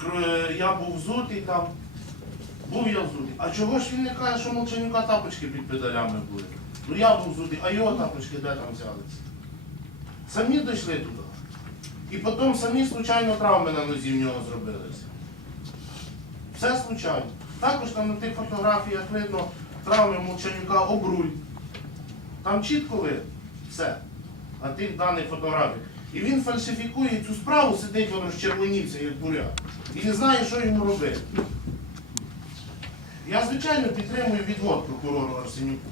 Кр- Я був взутий там. Був я взутий. А чого ж він не каже, що Молчанюка тапочки під педалями були? Ну я був взутий, а його тапочки де там взялися? Самі дійшли туди. І потім самі случайно травми на нозі в нього зробилися. Все случайно. Також там на тих фотографіях видно травми Молчанюка обруль. Там чітко видно все на тих даних фотографіях. І він фальсифікує цю справу, сидить воно розчервонівся, як буряк. І не знає, що йому робити. Я, звичайно, підтримую відвод прокурору Арсенюку.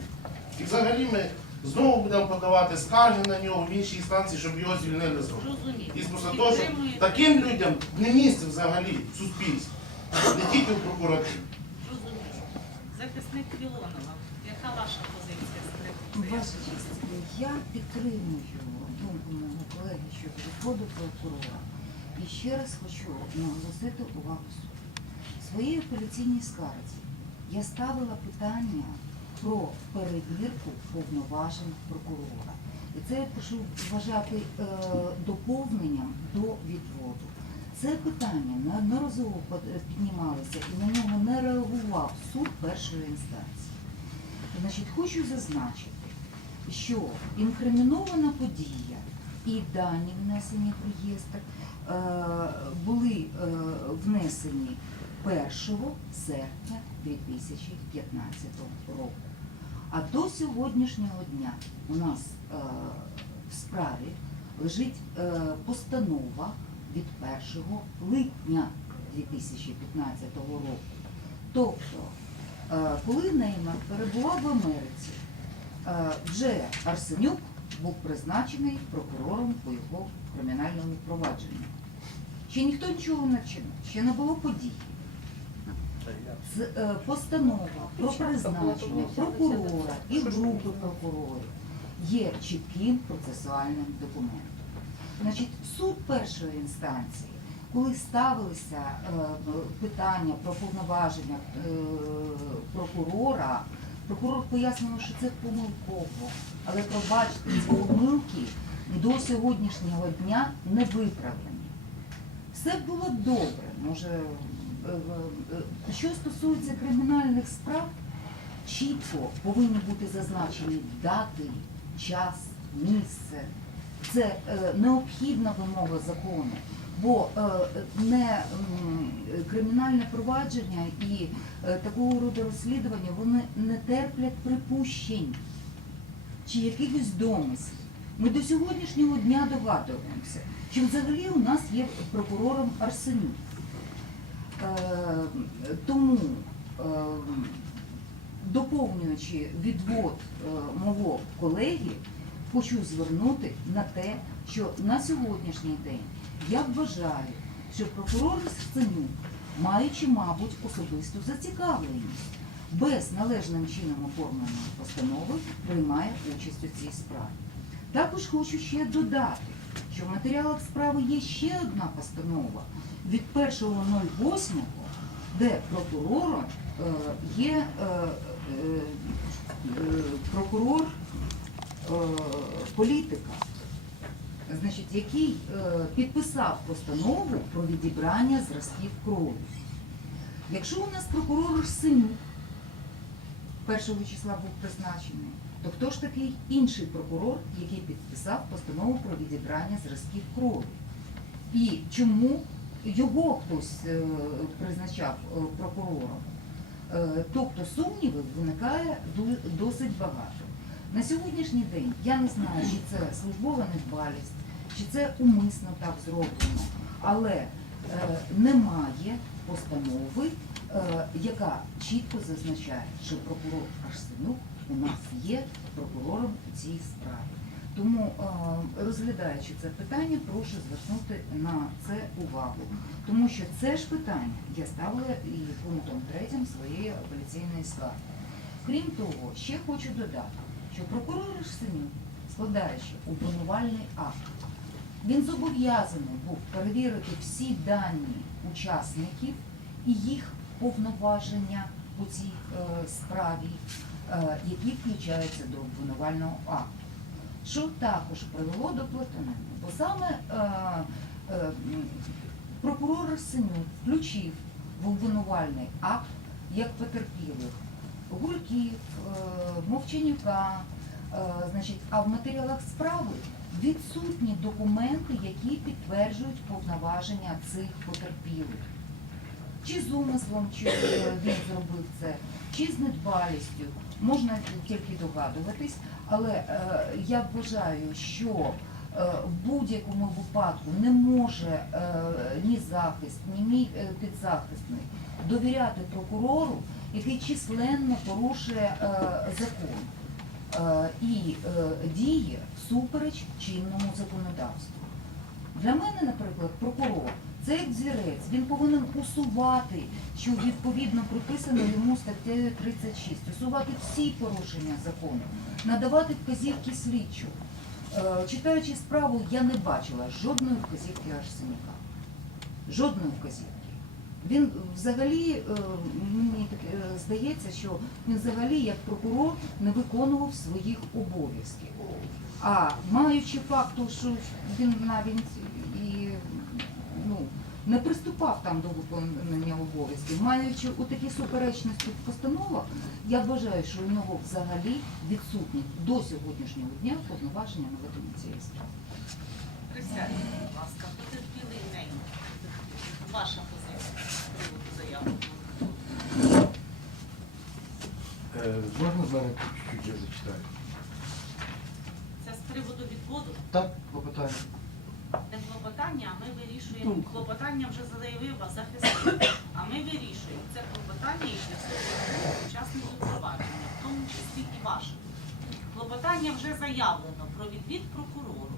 І взагалі ми знову будемо подавати скарги на нього в іншій інстанції, щоб його звільнили з роботи. І просто того, що Підтримую. таким людям не місце взагалі в суспільстві, не тільки в прокуратурі. Розумію. Захисник Філонова, яка ваша позиція з я підтримую думку мого колеги щодо відходу прокурора. І ще раз хочу наголосити увагу суду. В своїй апеляційній скарзі я ставила питання про перевірку повноважень прокурора. І це я прошу вважати е, доповненням до відводу. Це питання неодноразово піднімалося і на нього не реагував суд першої інстанції. Значить, хочу зазначити, що інкримінована подія і дані внесені в реєстр були е, внесені 1 серпня 2015 року. А до сьогоднішнього дня у нас е, в справі лежить е, постанова від 1 липня 2015 року. Тобто, е, коли Неймар перебував в Америці, е, вже Арсенюк був призначений прокурором по його кримінальному провадженню. Ще ніхто нічого не вчинив, ще не було подій. З- е, Постанова про призначення прокурора і групи прокурорів є чітким процесуальним документом. Значить, суд першої інстанції, коли ставилися е, питання про повноваження е, прокурора, прокурор пояснював, що це помилково. Але пробачте, ці помилки до сьогоднішнього дня не виправлені. Все було добре. Може, е, е, що стосується кримінальних справ, чітко повинні бути зазначені дати, час, місце. Це е, необхідна вимога закону, бо е, не кримінальне провадження і е, такого роду розслідування вони не терплять припущень чи якихось домислів. Ми до сьогоднішнього дня догадуємося, що взагалі у нас є прокурором Арсенюк. Е, тому, е, доповнюючи відвод е, мого колеги, хочу звернути на те, що на сьогоднішній день я вважаю, що прокурор Арсенюк, маючи, мабуть, особисту зацікавленість, без належним чином оформленої постанови приймає участь у цій справі. Також хочу ще додати, що в матеріалах справи є ще одна постанова від 1.08, де прокурором е, є е, е, прокурор політика, значить, який підписав постанову про відібрання зразків крові. Якщо у нас прокурор Арсенюк першого числа був призначений, то хто ж такий інший прокурор, який підписав постанову про відібрання зразків крові? І чому його хтось е, призначав е, прокурором? Е, Тобто сумнівів виникає досить багато. На сьогоднішній день я не знаю, чи це службова недбалість, чи це умисно так зроблено, але немає постанови, яка чітко зазначає, що прокурор Арсенюк у нас є прокурором у цій справі. Тому, розглядаючи це питання, прошу звернути на це увагу. Тому що це ж питання я ставила і пунктом третім своєї апеляційної скарги. Крім того, ще хочу додати, що прокурор Арсенюк, складаючи обвинувальний акт, він зобов'язаний був перевірити всі дані учасників і їх повноваження у цій е, справі, які включаються до обвинувального акту. Що також привело до платонину. Бо саме е, е, прокурор Арсенюк включив в обвинувальний акт як потерпілих Гульків, е, Мовчанюка, е, значить, а в матеріалах справи відсутні документи, які підтверджують повноваження цих потерпілих. Чи з умислом чи е, він зробив це, чи з недбалістю, можна тільки догадуватись, але е, я вважаю, що е, в будь-якому випадку не може е, ні захист, ні мій підзахисний довіряти прокурору, який численно порушує закон і діє всупереч чинному законодавству. Для мене, наприклад, прокурор це як взірець, він повинен усувати, що відповідно приписано йому статтею 36, усувати всі порушення закону, надавати вказівки слідчу. Е, Читаючи справу, я не бачила жодної вказівки Арсеніка. Жодної вказівки. Він взагалі, е, мені так е, здається, що він взагалі як прокурор не виконував своїх обов'язків. А маючи факту, що він навіть не приступав там до виконання обов'язків, маючи у такі суперечності в постановах, я вважаю, що у нього взагалі відсутні до сьогоднішнього дня повноваження на ведення цієї справи. Присядьте, будь ласка, потерпілий нейм. Ваша позиція з приводу заяви. Е, Можна з мене чуть-чуть я зачитаю? Це з приводу відводу. Так, клопотання. Клопотання, а ми вирішуємо. Клопотання вже заявив вас захисник. А ми вирішуємо це клопотання і учасників провадження, в тому числі і ваше. Клопотання вже заявлено про відвід прокурору,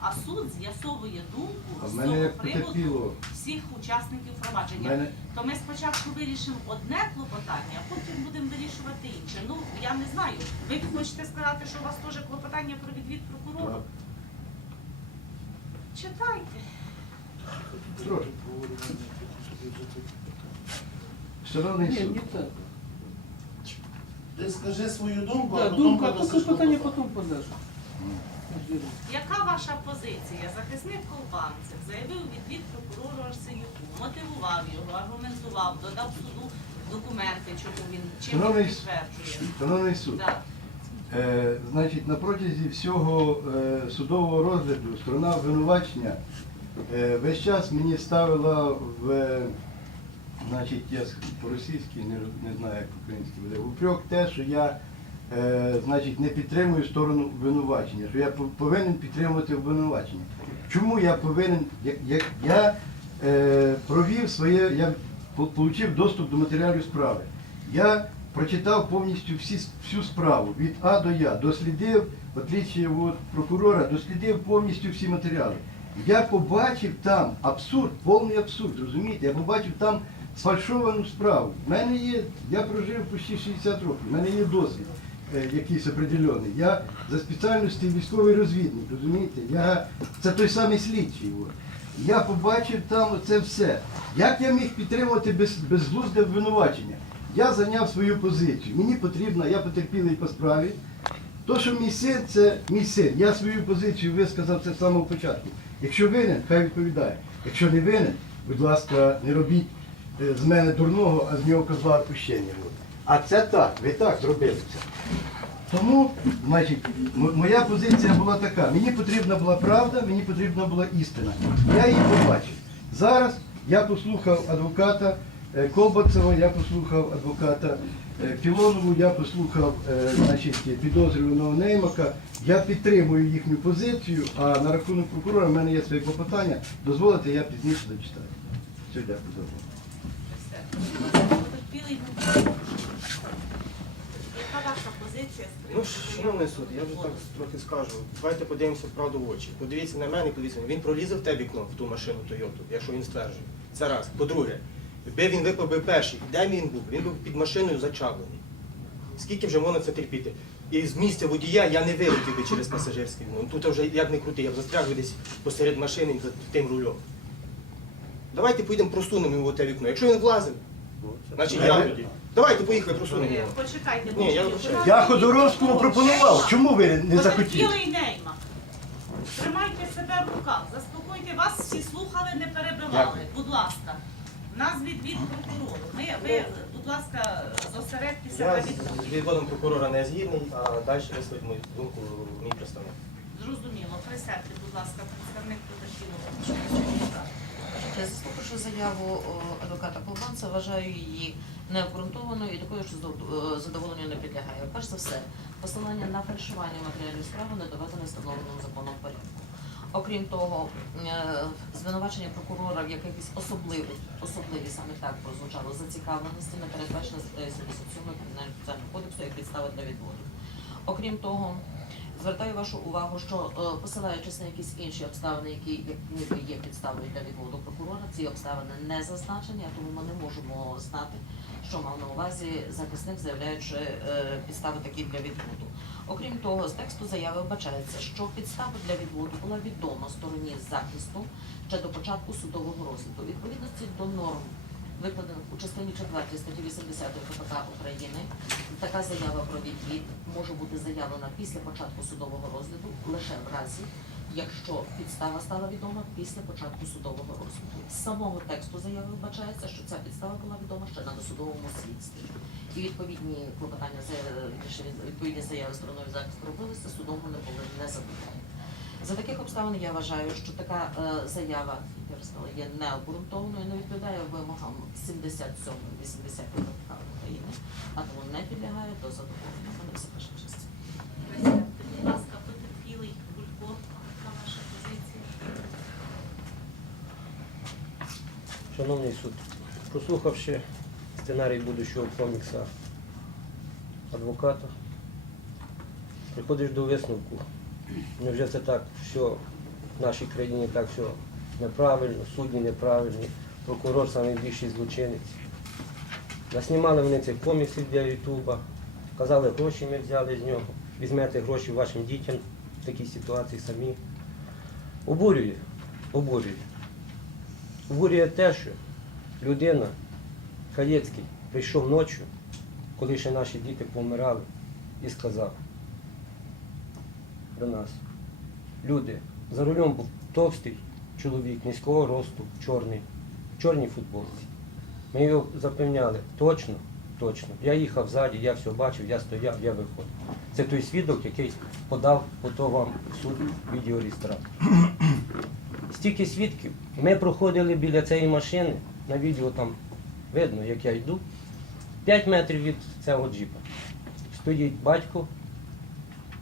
а суд з'ясовує думку А з мене цього приводу всіх учасників провадження. мене То ми спочатку вирішимо одне клопотання, а потім будемо вирішувати інше. Ну я не знаю. Ви хочете сказати, що у вас теж клопотання про відвід прокурора? Читайте. Трошки. Шановний Ні, суд, не так. Ти скажи свою думку, Да, а потім думка, то подасиш клопотання клопотання. потім подаш. Яка ваша позиція? Захисник Колбанцев заявив відвід прокурору Арсенюку, мотивував його, аргументував, додав суду документи, чому він чим він Шановний- підтверджує. шановний суд, Так. Е, значить, на протязі всього е, судового розгляду сторона обвинувачення е, весь час мені ставила в, значить, я по-російськи не, знаю, як по-українськи буде, упрек те, що я значить, не підтримую сторону обвинувачення, що я повинен підтримувати обвинувачення. Чому я повинен, як, як я провів своє, я отримав доступ до матеріалів справи. Я прочитав повністю всі, всю справу від А до Я, дослідив, в отличие від прокурора, дослідив повністю всі матеріали. Я побачив там абсурд, повний абсурд, розумієте? Я побачив там сфальшовану справу. В мене є, я прожив почти 60 років, в мене є досвід е, якийсь определений. Я за спеціальністю військовий розвідник, розумієте? Я, це той самий слідчий. От. Я побачив там це все. Як я міг підтримувати без, безглузде обвинувачення? Я зайняв свою позицію. Мені потрібно, я потерпілий по справі. То, що мій син, це мій син. Я свою позицію висказав це з самого початку. Якщо винен, хай відповідає. Якщо не винен, будь ласка, не робіть е, з мене дурного, а з нього козла відпущення. А це так, ви так зробили це. Тому, значить, моя позиція була така. Мені потрібна була правда, мені потрібна була істина. Я її побачив. Зараз я послухав адвоката Колбацева, я послухав адвоката е, Філонову, я послухав е, значить, підозрюваного Неймака. Я підтримую їхню позицію, а на рахунок прокурора в мене є своє клопотання. Дозволите, я пізніше зачитаю. Все, дякую за увагу. Ну, шановний суд, я вже так трохи скажу. Давайте подивимося правду в очі. Подивіться на мене, подивіться. Він пролізе в те вікно, в ту машину Тойоту, якщо він стверджує. Це раз. По-друге, якби він випав би перший, де він був? Він був під машиною зачавлений. Скільки вже можна це терпіти? І з місця водія я не вилетів би через пасажирське вікно. Тут вже як не крути, я б застряг би десь посеред машини за тим рулем. Давайте поїдемо просунемо його в те вікно. Якщо він влазив, значить я тоді. Давайте поїхали просунемо його. Почекайте, Ні, я вибачаю. Я Ходоровському пропонував. Чому ви не захотіли? Потерпілий Нейма. Тримайте себе в руках, заспокойте вас, всі слухали, не перебивали. Дякую. Будь ласка. Нас відвід прокурору. Ми, ви, будь ласка, зосередьтеся на Я з відводі. відводом прокурора не згідний, а далі висловить мою думку мій представник. Зрозуміло. Присядьте, будь ласка, представник потерпілого. Що ви сказати? Заслухавши заяву о, адвоката Колбанца, вважаю її необґрунтованою і такою, що здов- е, задоволенню не підлягає. Перш за все, посилання на фальшування матеріалів справи не доведене встановленим законом порядку. Окрім того, е, звинувачення прокурора в якихось особливих, особливі саме так прозвучало, зацікавленості не передбачено статтею 77 Кримінального процесуального кодексу як підстава для відводу. Окрім того, звертаю вашу увагу, що е, посилаючись на якісь інші обставини, які є підставою для відводу прокурора, ці обставини не зазначені, тому ми не можемо знати, що мав на увазі захисник, заявляючи е, підстави такі для відводу. Окрім того, з тексту заяви вбачається, що підстава для відводу була відома стороні захисту ще до початку судового розгляду. Відповідності до норм, викладених у частині 4 статті 80 КПК України, така заява про відвід може бути заявлена після початку судового розгляду лише в разі, якщо підстава стала відома після початку судового розгляду. З самого тексту заяви вбачається, що ця підстава була відома ще на досудовому слідстві. І відповідні клопотання відповідні заяви стороною захисту робилися, судом вони були не задоволені. За таких обставин я вважаю, що така е, заява я вже є необґрунтованою, не відповідає вимогам 77-80 КПК України, а тому не підлягає до задоволення. Все перша частина. Присядьте, будь ласка, потерпілий Гулько. Яка ваша позиція? Шановний суд, прослухавши сценарій будущого комікса адвоката, приходиш до висновку. Невже це так, що в нашій країні так все неправильно, судді неправильні, прокурор найбільший злочинець. Наснімали вони цих коміксів для Ютуба, казали, гроші ми взяли з нього, візьмете гроші вашим дітям в такій ситуації самі. Обурює, обурює. Обурює те, що людина, Хаєцький, прийшов ночі, коли ще наші діти помирали, і сказав до нас, люди, за рулем був товстий чоловік, низького росту, чорний, в чорній футболці. Ми його запевняли, точно, точно. Я їхав ззаді, я все бачив, я стояв, я виходив. Це той свідок, який подав ото вам в суд відеореєстратор стільки свідків. Ми проходили біля цієї машини, на відео там видно, як я йду. 5 метрів від цього джіпа. Стоїть батько,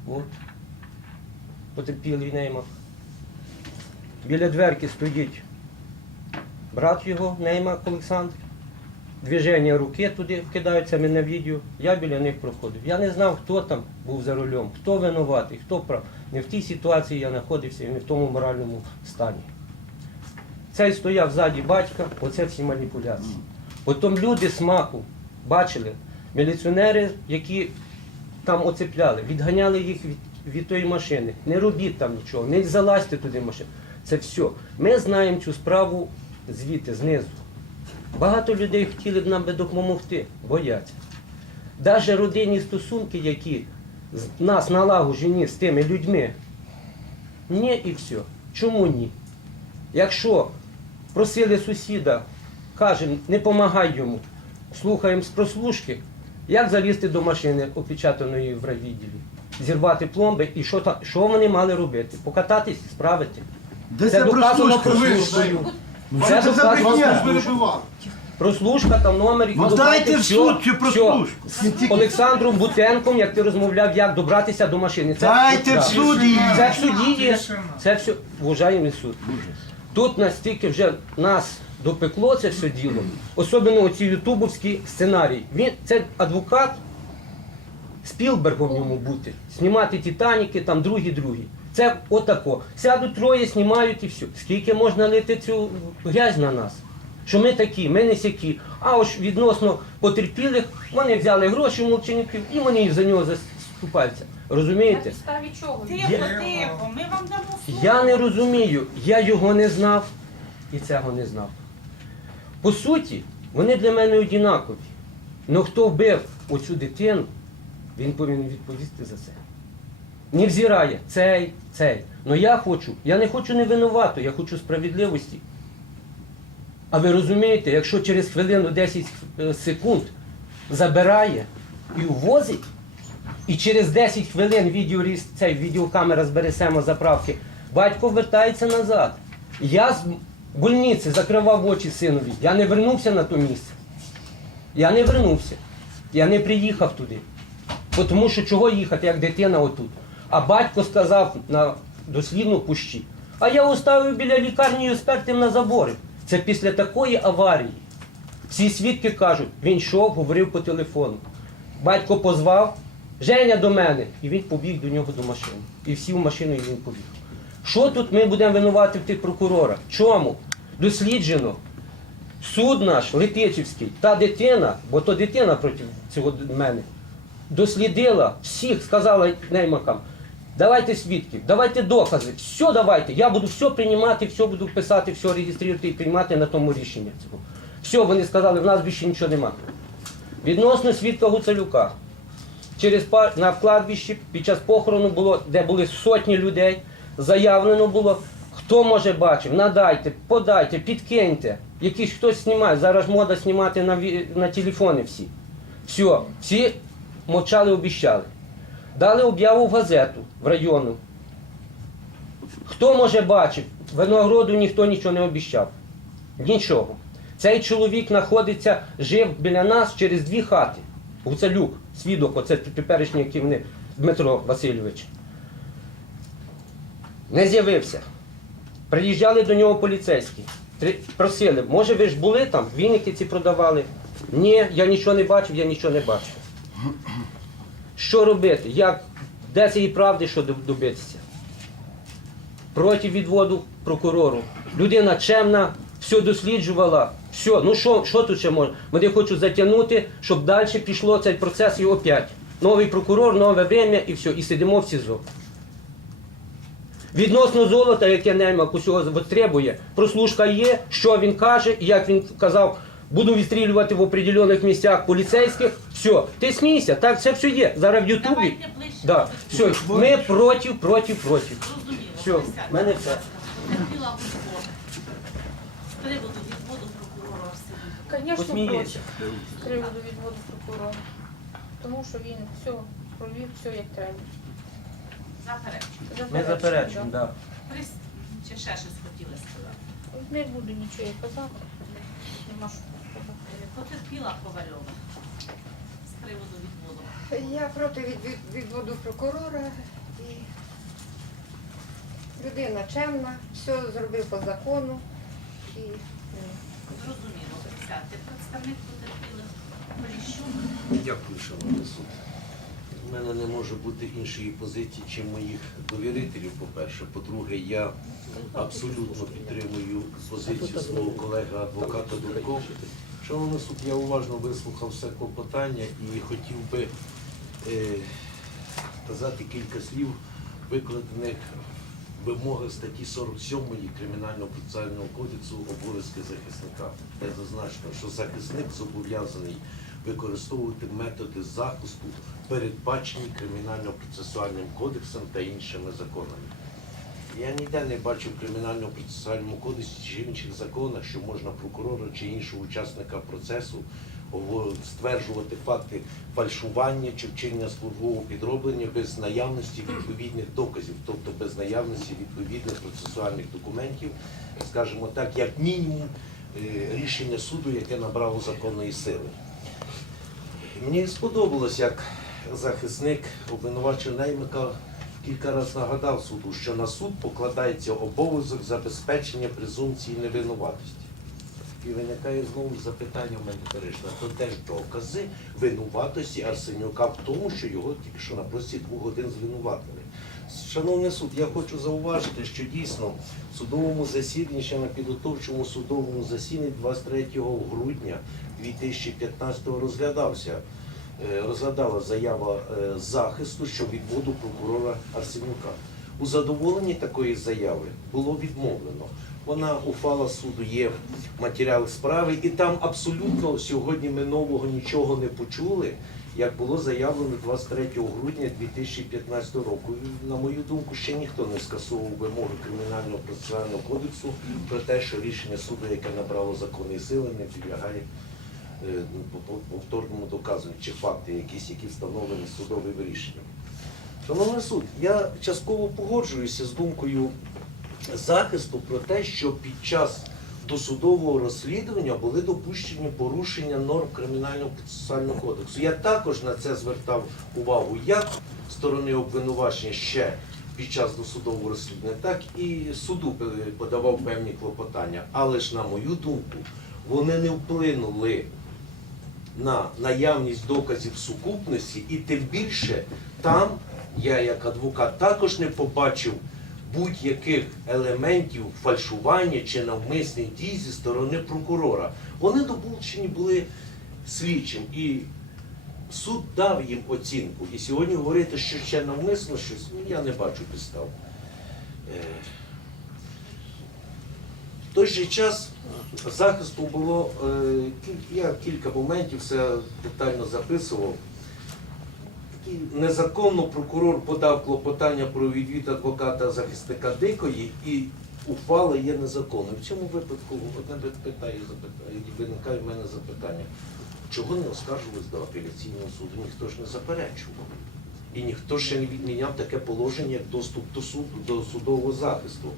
от, потерпілий Неймах. Біля дверки стоїть брат його, Неймак Олександр. Движення руки туди вкидаються мене на відео. Я біля них проходив. Я не знав, хто там був за рулем, хто винуватий, хто прав. Не в тій ситуації я знаходився не в тому моральному стані. Цей стояв ззаді батька, оце всі маніпуляції. Потім люди смаку бачили, міліціонери, які там оцепляли, відганяли їх від, від тої машини. Не робіть там нічого, не залазьте туди машину. Це все. Ми знаємо цю справу звідти, знизу. Багато людей хотіли б нам би допомогти, бояться. Навіть родинні стосунки, які нас налагоджені з тими людьми. Ні і все. Чому ні? Якщо просили сусіда, кажемо, не помагай йому, слухаємо з прослушки, як залізти до машини, опечатаної в райвідділі, зірвати пломби і що, та, що вони мали робити? Покататись, справити. Де Це доказано прослушкою. Це це доказано брехня? Прослушка, там номер. і Ну, дайте в суд цю все. прослушку. З Олександром Бутенком, як ти розмовляв, як добратися до машини. Це, Дайте Да. в суді. Це в суді є. Це все, вважаємий суд. Тут настільки вже нас допекло це все діло, особливо оці ютубовські сценарії. Він це адвокат Спілбергом йому бути, знімати Титаніки, там другі другі. Це отако. Сядуть троє, знімають і все. Скільки можна лити цю грязь на нас? Що ми такі, ми не сякі. А ось відносно потерпілих, вони взяли гроші у і вони за нього заступаються. Розумієте? підставі чого? Тихо, тихо, ми вам дамо слово. Я не розумію, я його не знав і цього не знав. По суті, вони для мене однакові. Ну хто вбив оцю дитину, він повинен відповісти за це. невзирає цей, цей. Ну я хочу, я не хочу не винувато, я хочу справедливості. А ви розумієте, якщо через хвилину 10 е, секунд забирає і увозить, і через 10 хвилин відеоріз, цей відеокамера з бересема заправки, батько вертається назад. Я з больниці закривав очі синові. Я не вернувся на то місце. Я не вернувся. Я не приїхав туди. Бо Тому що чого їхати, як дитина отут. А батько сказав на дослідну пущі. А я оставив біля лікарні і спертим на забори. Це після такої аварії. Всі свідки кажуть, він йшов, говорив по телефону. Батько позвав, Женя до мене. І він побіг до нього до машини. І всі в машину і він побіг. Що тут ми будемо винувати в тих прокурорах? Чому? Досліджено. Суд наш, Летичівський, та дитина, бо то дитина проти цього мене, дослідила всіх, сказала неймакам, давайте свідків, давайте докази, все давайте, я буду все приймати, все буду писати, все реєструвати і приймати на тому рішення цього. Все, вони сказали, в нас більше нічого немає. Відносно свідка Гуцалюка. Через пар на кладбищі під час похорону було, де були сотні людей, заявлено було, хто може бачив, надайте, подайте, підкиньте. Якийсь хтось знімає. Зараз мода знімати на, на телефони всі. Все, всі мовчали, обіщали. Дали об'яву в газету в району. Хто може бачив? Винограду ніхто нічого не обіщав. Нічого. Цей чоловік знаходиться, жив біля нас через дві хати. Гуцалюк, свідок, оце теперішній керівник Дмитро Васильович. Не з'явився. Приїжджали до нього поліцейські. Просили, може ви ж були там, віники ці продавали? Ні, я нічого не бачив, я нічого не бачив. Що робити? Як? Де цієї правди, що добитися? Проти відводу прокурору. Людина чемна, все досліджувала. Все, ну що, що тут ще можна? Вони хочуть затягнути, щоб далі пішло цей процес і опять. Новий прокурор, нове время і все, і сидимо в СІЗО. Відносно золота, яке Неймак усього витребує, прослушка є, що він каже, і як він казав, буду відстрілювати в определених місцях поліцейських. Все, ти смійся, так це все є. Зараз в Ютубі. Ближче. Да. Все, ми проти, проти, проти. Все, в мене все. З приводу відводу прокурора Арсенія. Звісно, Посміється. проти з приводу відводу прокурора. Тому що він все провів, все як треба. Заперечую. Ми заперечуємо, да. так. Прис... Чи ще щось хотіли сказати? Не буду нічого казати. Нема що Потерпіла Ковальова з приводу відводу. Я проти від, від, відводу прокурора і людина чемна, все зробив по закону і ну, Зрозуміло. Присядьте. Представник потерпілих Поліщук. Дякую, шановний суд. У мене не може бути іншої позиції, чим моїх довірителів, по-перше. По-друге, я абсолютно підтримую позицію свого колеги адвоката Дурко. Шановний суд, я уважно вислухав все клопотання і хотів би е, сказати кілька слів, викладених в вимогах статті 47 Кримінального процесуального кодексу обов'язки захисника, де зазначено, що захисник зобов'язаний використовувати методи захисту, передбачені Кримінально-процесуальним кодексом та іншими законами. Я ніде не бачу в Кримінальному процесуальному кодексі чи інших законах, що можна прокурора чи іншого учасника процесу стверджувати факти фальшування чи вчинення службового підроблення без наявності відповідних доказів, тобто без наявності відповідних процесуальних документів, скажімо так, як мінімум е, рішення суду, яке набрало законної сили. Мені сподобалось, як захисник обвинуваченого Неймика кілька разів нагадав суду, що на суд покладається обов'язок забезпечення презумпції невинуватості. І виникає знову запитання в мене Бережна, то де ж докази винуватості Арсенюка в тому, що його тільки що на прості двох годин звинуватили. Шановний суд, я хочу зауважити, що дійсно в судовому засіданні, ще на підготовчому судовому засіданні 23 грудня 2015 розглядався, розглядала заява е, захисту щодо відводу прокурора Арсенюка. У задоволенні такої заяви було відмовлено. Вона ухвала суду є в матеріали справи, і там абсолютно сьогодні ми нового нічого не почули, як було заявлено 23 грудня 2015 року. І, на мою думку, ще ніхто не скасовував вимоги кримінального процесуального кодексу про те, що рішення суду, яке набрало законної сили, не підлягає е, повторному доказуванню, чи факти якісь, які встановлені судовим рішенням. Шановний суд, я частково погоджуюся з думкою захисту про те, що під час досудового розслідування були допущені порушення норм кримінального процесуального кодексу. Я також на це звертав увагу як сторони обвинувачення ще під час досудового розслідування, так і суду е, подавав певні клопотання. Але ж, на мою думку, вони не вплинули на наявність доказів сукупності, і тим більше там я як адвокат також не побачив будь-яких елементів фальшування чи навмисних дій зі сторони прокурора. Вони долучені були слідчим і суд дав їм оцінку. І сьогодні говорити, що ще навмисно щось, ну я не бачу підстав. Е, В той же час захисту було, е, я кілька моментів все детально записував. Незаконно прокурор подав клопотання про відвід адвоката захисника Дикої і ухвала є незаконною. В цьому випадку одне питає, запитає, виникає в мене запитання. Чого не оскаржувалось до апеляційного суду? Ніхто ж не заперечував. І ніхто ще не відміняв таке положення, як доступ до суду, до судового захисту.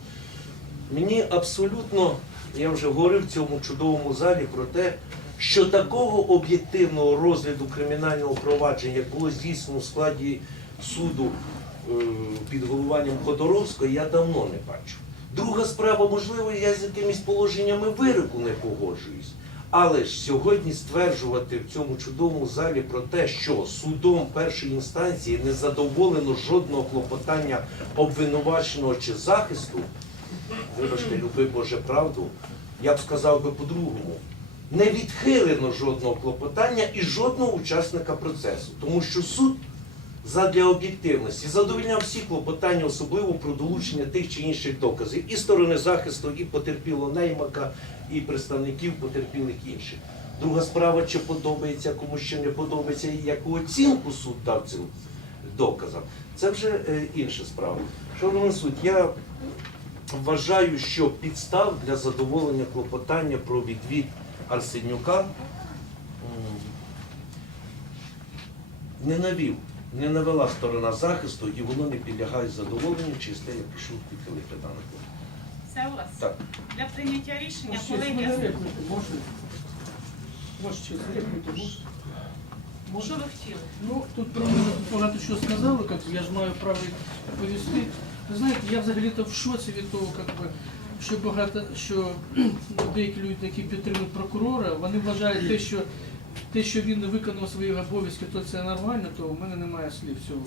Мені абсолютно, я вже говорив в цьому чудовому залі про те, що такого об'єктивного розгляду кримінального провадження, як було здійснено в складі суду е, під головуванням Ходоровського, я давно не бачу. Друга справа, можливо, я з якимись положеннями вироку не погоджуюсь. Але ж сьогодні стверджувати в цьому чудовому залі про те, що судом першої інстанції не задоволено жодного клопотання обвинуваченого чи захисту, вибачте, люби Боже правду, я б сказав би по-другому. Не відхилено жодного клопотання і жодного учасника процесу, тому що суд задля об'єктивності задовольняв всі клопотання, особливо про долучення тих чи інших доказів і сторони захисту, і потерпіло неймака, і представників потерпілих інших. Друга справа, чи подобається комусь чи не подобається, і яку оцінку суд дав цим доказам. Це вже е, інша справа. Шановний суд, я вважаю, що підстав для задоволення клопотання про відвід Арсенюка не навів, не навела сторона захисту, і воно не підлягає задоволенню, через те я прошу підхилити дане клопотання. Все у вас? Так. Для прийняття рішення, Може, коли я... мене репліку, може? Може, честь, може? Що ви хотіли? Ну, тут про мене багато що сказали, как бы, я ж маю право повісти. Ви знаєте, я взагалі-то в шоці від того, как би, що багато, що деякі люди, які підтримують прокурора, вони вважають те, що те, що він не виконав свої обов'язки, то це нормально, то в мене немає слів цього.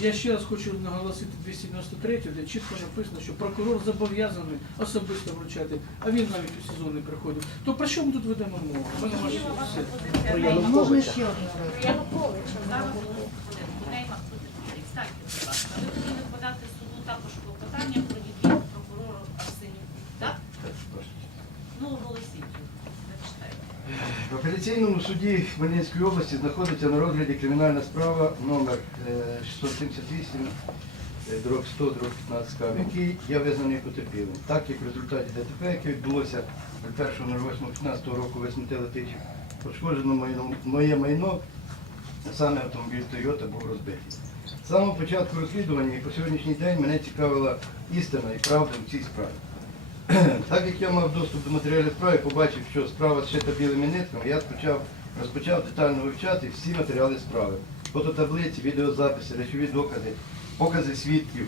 Я ще раз хочу наголосити 293, де чітко написано, що прокурор зобов'язаний особисто вручати, а він навіть у СІЗО не приходив. То про що ми тут ведемо мову? Ми не можемо все. речі? Януковича. Зараз одну хвилинку. Неймак потерпілий. Встаньте, будь ласка. Ви хотіли подати суду також клопотання про відвід прокурору Арсенюку. Так? Ну, оголосіть. В апеляційному суді Хмельницької області знаходиться на розгляді кримінальна справа номер е, 678 е, дроб 100 дроб 15 в якій я визнаний потерпілим. Так як в результаті ДТП, яке відбулося 1.08.15 року в Смітелетичі, пошкоджено моє майно, саме автомобіль Toyota був розбитий. З самого початку розслідування і по сьогоднішній день мене цікавила істина і правда в цій справі. Так як я мав доступ до матеріалів справи, побачив, що справа зшита білими нитками, я почав, розпочав детально вивчати всі матеріали справи. Фототаблиці, відеозаписи, речові докази, покази свідків,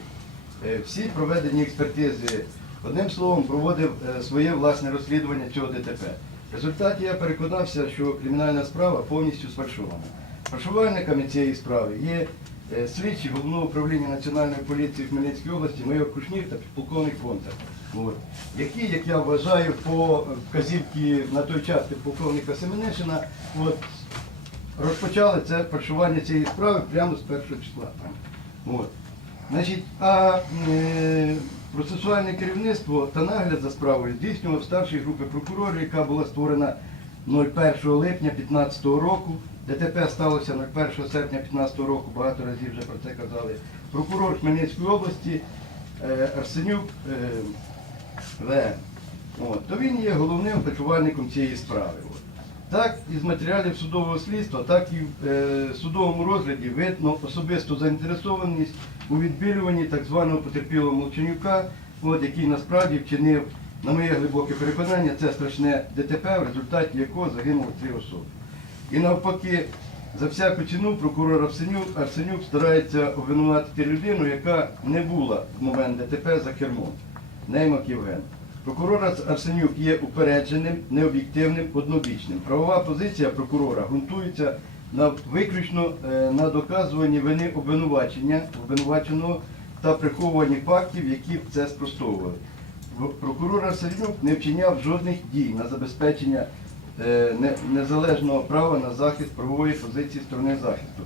е, всі проведені експертизи. Одним словом, проводив е, своє власне розслідування цього ДТП. В результаті я переконався, що кримінальна справа повністю сфальшована. Фальшувальниками цієї справи є е, слідчі головного управління Національної поліції в Хмельницькій області, майор Кушнір та підполковник Фонтар. От. Які, як я вважаю, по вказівці на той час підполковника Семенишина, от, розпочали це фальшування цієї справи прямо з першого числа. От. Значить, а е, процесуальне керівництво та нагляд за справою здійснював старший групи прокурорів, яка була створена 01 липня 2015 року. ДТП сталося 01 серпня 2015 року, багато разів вже про це казали. Прокурор Хмельницької області е, Арсенюк е, В. То він є головним печувальником цієї справи. Так, із матеріалів судового слідства, так і в е, судовому розгляді видно особисту заінтересованість у відбілюванні так званого потерпілого Молчанюка, який насправді вчинив, на моє глибоке переконання, це страшне ДТП, в результаті якого загинули три особи. І навпаки, за всяку ціну прокурор Арсенюк, Арсенюк старається обвинуватити людину, яка не була в момент ДТП за кермом. Неймак Євген. Прокурор Арсенюк є упередженим, необ'єктивним, однобічним. Правова позиція прокурора ґрунтується на виключно е, на доказуванні вини обвинувачення, обвинуваченого та приховуванні фактів, які це спростовували. Прокурор Арсенюк не вчиняв жодних дій на забезпечення незалежного права на захист правової позиції сторони захисту,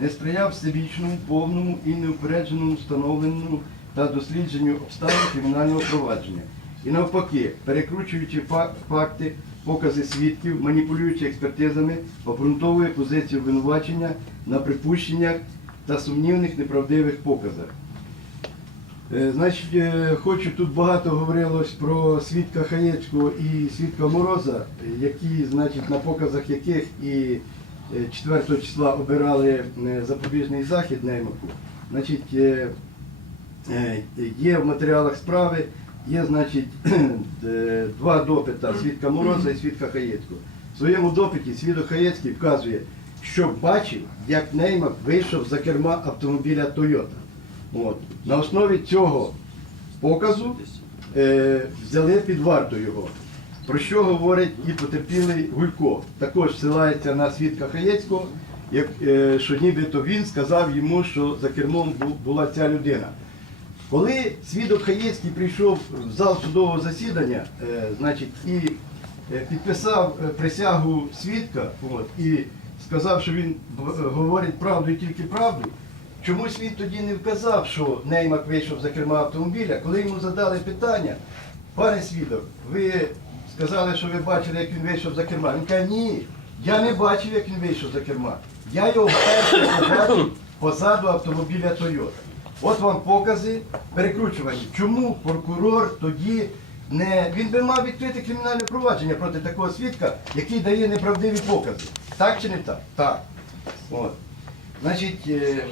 не сприяв всебічному, повному і неупередженому встановленню та дослідженню обставин кримінального провадження. І навпаки, перекручуючи факти, покази свідків, маніпулюючи експертизами, обґрунтовує позицію обвинувачення на припущеннях та сумнівних неправдивих показах. Е, Значить, е, хочу тут багато говорилось про свідка Хаєцького і свідка Мороза, е, які, значить, на показах яких і е, 4 числа обирали е, запобіжний захід Неймаку. Значить, е, е, є в матеріалах справи, є, значить, е, два допита свідка Мороза і свідка Хаєцького. В своєму допиті свідок Хаєцький вказує, що бачив, як Неймак вийшов за керма автомобіля Тойота. От. На основі цього показу е, взяли під варту його. Про що говорить і потерпілий Гулько. Також ссилається на свідка Хаєцького, як, е, що нібито він сказав йому, що за кермом була ця людина. Коли свідок Хаєцький прийшов в зал судового засідання, е, значить, і е, підписав е, присягу свідка, от, і сказав, що він говорить правду і тільки правду, чомусь він тоді не вказав, що Неймак вийшов за керма автомобіля. Коли йому задали питання, пане свідок, ви сказали, що ви бачили, як він вийшов за керма. Він каже, ні, я не бачив, як він вийшов за керма. Я його вперше побачив позаду автомобіля Тойота. От вам покази перекручування. Чому прокурор тоді не. Він би мав відкрити кримінальне провадження проти такого свідка, який дає неправдиві покази. Так чи не так? Так. От. Значить, е,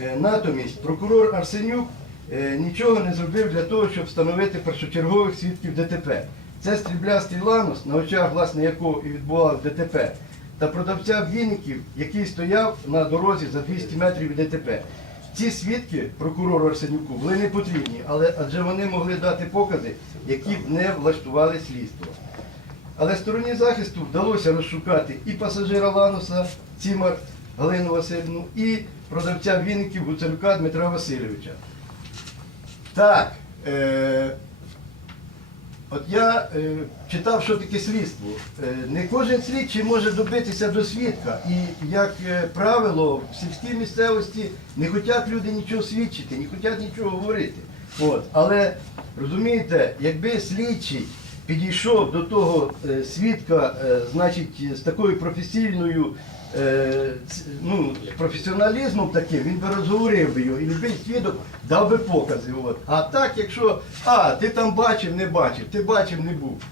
е, натомість прокурор Арсенюк е, нічого не зробив для того, щоб встановити першочергових свідків ДТП. Це стріблястий ланос, на очах власне якого і відбувалося ДТП, та продавця віників, який стояв на дорозі за 200 метрів від ДТП. Ці свідки прокурору Арсенюку були не потрібні, але адже вони могли дати покази, які б не влаштували слідство. Але стороні захисту вдалося розшукати і пасажира Ланоса Цімар Галину Васильівну, і продавця віників Гуцалюка Дмитра Васильовича. Так, е, от я е, читав, що таке слідство. Е, не кожен слідчий може добитися до свідка. І, як е, правило, в сільській місцевості не хочуть люди нічого свідчити, не хочуть нічого говорити. От. Але розумієте, якби слідчий підійшов до того е, свідка, е, значить, з такою професійною ну, професіоналізмом таким, він би розговорив його, і любий свідок дав би покази. От. А так, якщо, а, ти там бачив, не бачив, ти бачив, не був.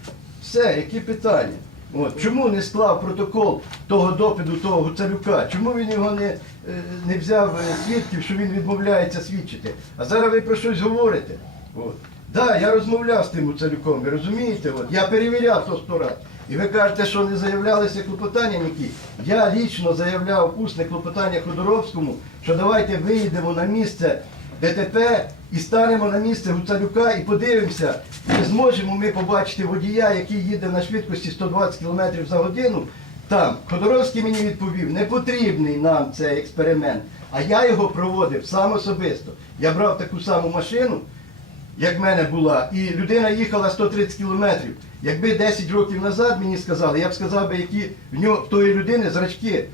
Все, які питання? От. Чому не склав протокол того допиту, того Гуцалюка? Чому він його не, е, не взяв е, свідків, що він відмовляється свідчити? А зараз ви про щось говорите. От. Да, я розмовляв з тим Гуцалюком, ви розумієте? От. Я перевіряв то сто раз. І ви кажете, що не заявлялися клопотання ніякі. Я лічно заявляв усне клопотання Ходоровському, що давайте виїдемо на місце ДТП і станемо на місце Гуцалюка і подивимося, чи зможемо ми побачити водія, який їде на швидкості 120 км за годину. Там Ходоровський мені відповів, не потрібний нам цей експеримент. А я його проводив сам особисто. Я брав таку саму машину, як в мене була, і людина їхала 130 кілометрів. Якби 10 років назад мені сказали, я б сказав би, які в нього в тої людини зрачки